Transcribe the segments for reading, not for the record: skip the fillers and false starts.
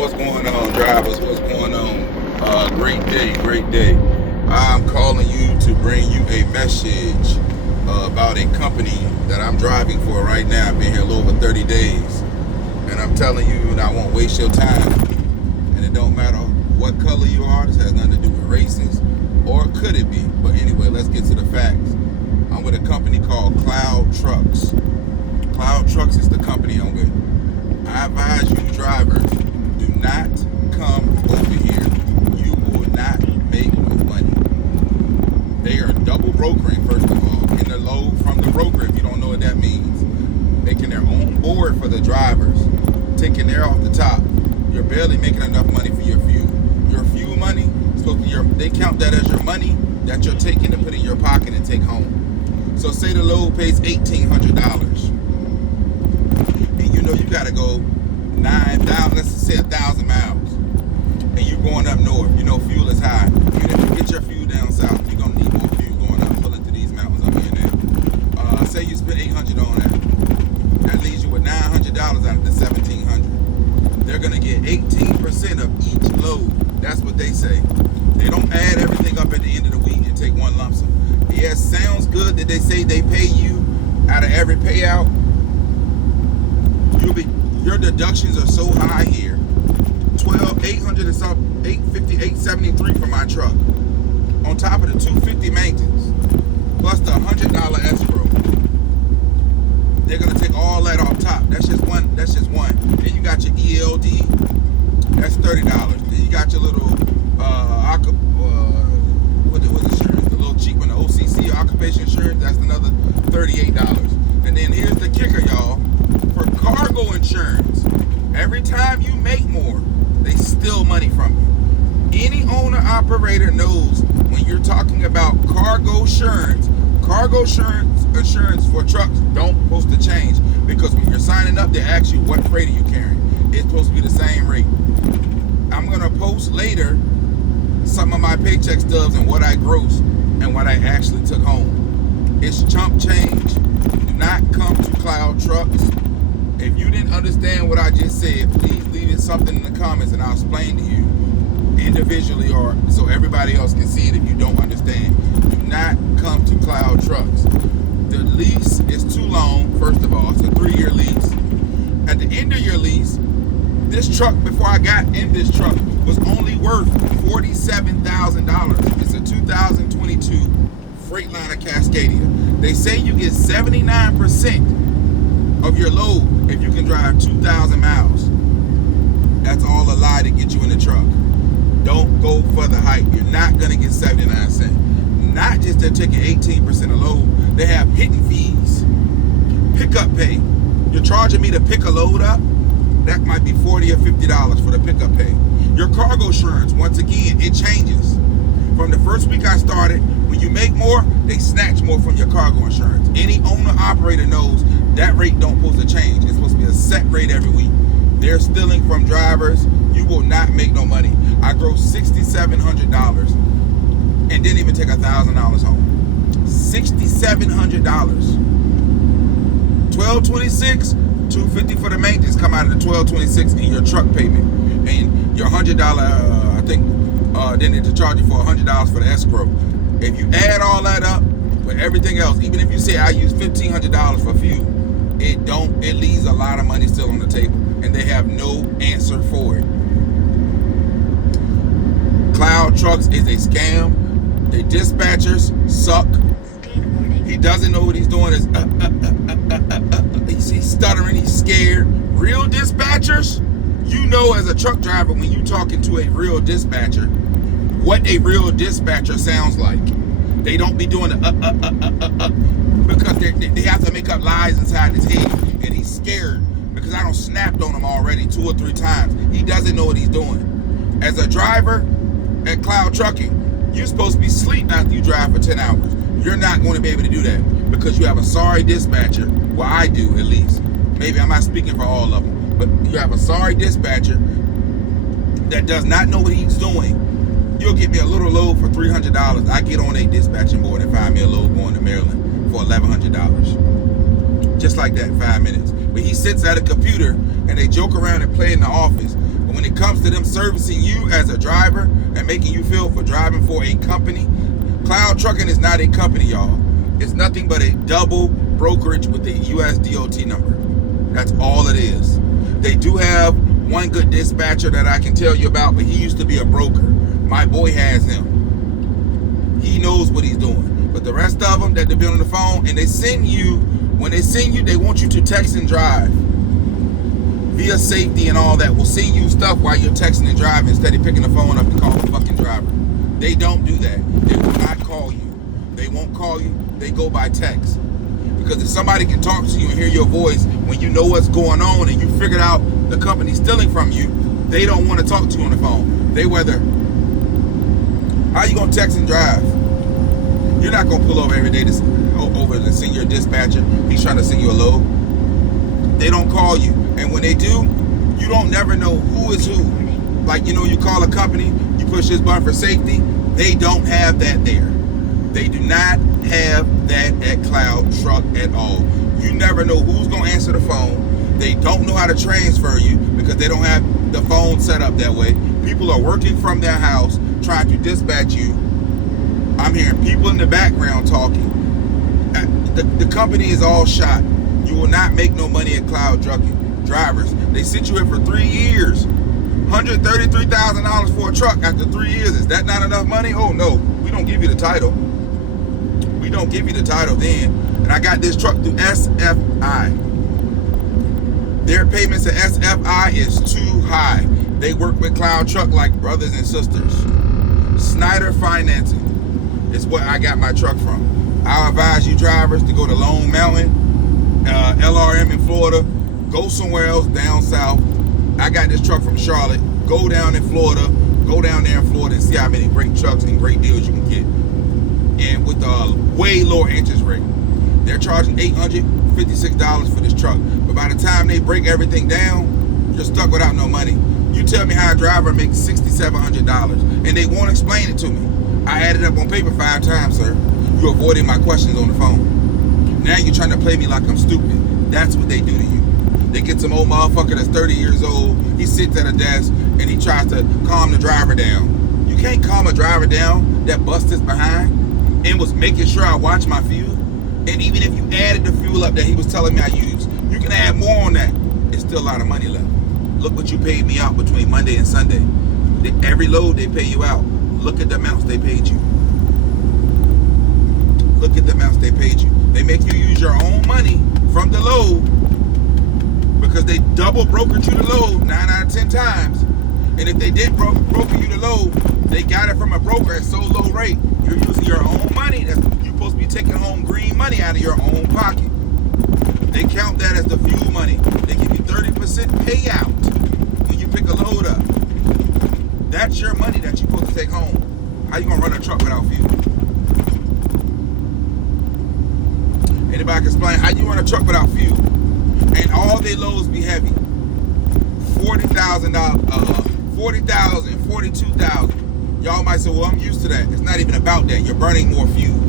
What's going on, drivers? What's going on? Great day, great day. I'm calling you to bring you a message about a company that I'm driving for right now. I've been here a little over 30 days. And I'm telling you, and I won't waste your time. And it don't matter what color you are. This has nothing to do with races. Or could it be? But anyway, let's get to the facts. I'm with a company called Cloud Trucks. Cloud Trucks is the company I'm with. I advise you drivers, do not come over here. You will not make no money. They are double brokering, first of all. Getting the load from the broker, if you don't know what that means. Making their own board for the drivers. Taking their off the top. You're barely making enough money for your fuel. Your fuel money, supposed to be they count that as your money that you're taking to put in your pocket and take home. So say the load pays $1,800. And you know you gotta go 9,000, let's say 1,000 miles. And you're going up north. You know fuel is high. Even if you get your fuel down south, you're gonna need more fuel going up, pulling through these mountains up here now. Say you spend $800 on that. That leaves you with $900 out of the $1,700. They're gonna get 18% of each load. That's what they say. They don't add everything up at the end of the week and take one lump sum. Yeah, it sounds good that they say they pay you out of every payout. Your deductions are so high here. $800 and something, $850, $873 for my truck. On top of the $250 maintenance, plus the $100 escrow. They're gonna take all that off top. That's just one. Then you got your ELD. That's $30. Then you got your little what insurance? The little cheap one, the OCC occupation insurance. That's another $38. And then here's the kicker, y'all. For cargo insurance, every time you make more, they steal money from you. Any owner operator knows when you're talking about cargo insurance for trucks don't supposed to change, because when you're signing up, they ask you what freight are you carrying. It's supposed to be the same rate. I'm gonna post later some of my paycheck stubs and what I grossed and what I actually took home. It's chump change. Do not come to Cloud Trucks. If you didn't understand what I just said, please leave it something in the comments and I'll explain to you individually or so everybody else can see it if you don't understand. Do not come to Cloud Trucks. The lease is too long, first of all. It's a 3-year lease. At the end of your lease, this truck, before I got in this truck, was only worth $47,000. It's a 2022 Freightliner Cascadia. They say you get 79% of your load if you can drive 2,000 miles. That's all a lie to get you in the truck. Don't go for the hype. You're not gonna get 79 cents. Not just they're taking 18% of load, they have hidden fees. Pickup pay. You're charging me to pick a load up? That might be $40 or $50 for the pickup pay. Your cargo insurance, once again, it changes. From the first week I started, when you make more, they snatch more from your cargo insurance. Any owner operator knows that rate don't supposed to change. It's supposed to be a set rate every week. They're stealing from drivers. You will not make no money. I grossed $6,700 and didn't even take $1,000 home. $6,700. $1,226, $250 for the maintenance come out of the $1,226 in your truck payment, and your $100. I think then they charge you for $100 for the escrow. If you add all that up with everything else, even if you say I use $1,500 for fuel, it leaves a lot of money still on the table, and they have no answer for it. Cloud Trucks is a scam. The dispatchers suck. He doesn't know what he's doing. He's stuttering. He's scared. Real dispatchers, you know, as a truck driver, when you talking to a real dispatcher, what a real dispatcher sounds like. They don't be doing the because they have to make up lies inside his head, and he's scared because I don't snapped on him already 2 or 3 times. He doesn't know what he's doing. As a driver at Cloud Trucking, you're supposed to be asleep after you drive for 10 hours. You're not going to be able to do that because you have a sorry dispatcher. Well, I do at least. Maybe I'm not speaking for all of them, but you have a sorry dispatcher that does not know what he's doing. You'll get me a little load for $300. I get on a dispatching board and find me a load going to Maryland for $1,100. Just like that, 5 minutes. But he sits at a computer and they joke around and play in the office. But when it comes to them servicing you as a driver and making you feel for driving for a company, Cloud Trucking is not a company, y'all. It's nothing but a double brokerage with a US DOT number. That's all it is. They do have one good dispatcher that I can tell you about, but he used to be a broker. My boy has him. He knows what he's doing. But the rest of them that they've been on the phone, and they send you, when they send you, they want you to text and drive. Via safety and all that will send you stuff while you're texting and driving instead of picking the phone up and calling the fucking driver. They don't do that. They will not call you. They won't call you. They go by text. Because if somebody can talk to you and hear your voice when you know what's going on and you figured out the company stealing from you, they don't want to talk to you on the phone. They whether, how you gonna text and drive? You're not gonna pull over every day to send your dispatcher. He's trying to send you a load. They don't call you, and when they do, you don't never know who is who. Like, you know, you call a company, you push this button for safety. They don't have that there. They do not have that at Cloud Truck at all. You never know who's gonna answer the phone. They don't know how to transfer you because they don't have the phone set up that way. People are working from their house trying to dispatch you. I'm hearing people in the background talking. The company is all shot. You will not make no money at Cloud Trucking. Drivers, they sit you in for 3 years. $133,000 for a truck after 3 years. Is that not enough money? Oh no, we don't give you the title. We don't give you the title then. And I got this truck through SFI. Their payments to SFI is too high. They work with Cloud Truck like brothers and sisters. Snyder Financing is what I got my truck from. I advise you drivers to go to Lone Mountain, LRM in Florida, go somewhere else down south. I got this truck from Charlotte. Go down in Florida, go down there in Florida and see how many great trucks and great deals you can get. And with a way lower interest rate. They're charging $856 for this truck. But by the time they break everything down, you're stuck without no money. You tell me how a driver makes $6,700 and they won't explain it to me. I added up on paper 5 times, sir. You're avoiding my questions on the phone. Now you're trying to play me like I'm stupid. That's what they do to you. They get some old motherfucker that's 30 years old. He sits at a desk and he tries to calm the driver down. You can't calm a driver down that busts his behind and was making sure I watch my fuel. And even if you added the fuel up that he was telling me I used, you can add more on that. It's still a lot of money left. Look what you paid me out between Monday and Sunday. Every load they pay you out. Look at the amounts they paid you. Look at the amounts they paid you. They make you use your own money from the load because they double brokered you the load 9 out of 10 times. And if they did broker you the load, they got it from a broker at so low rate. You're using your own money. You're supposed to be taking home green money out of your own pocket. They count that as the fuel money. They give you 30% payout when you pick a load up. That's your money that you're supposed to take home. How you gonna run a truck without fuel? Anybody can explain how you run a truck without fuel? And all their loads be heavy. $40,000, $40,000, $42,000. Y'all might say, well, I'm used to that. It's not even about that. You're burning more fuel.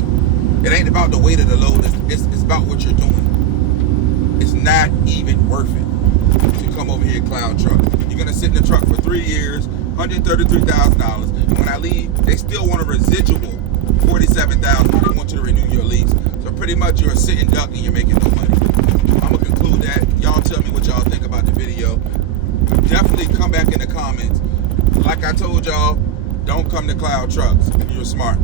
It ain't about the weight of the load. It's about what you're doing. It's not even worth it to come over here and Cloud Truck. You're going to sit in the truck for 3 years, $133,000. And when I leave, they still want a residual $47,000. They want you to renew your lease. So pretty much you're a sitting duck and you're making no money. I'm going to conclude that. Y'all tell me what y'all think about the video. Definitely come back in the comments. Like I told y'all, don't come to Cloud Trucks if you're smart.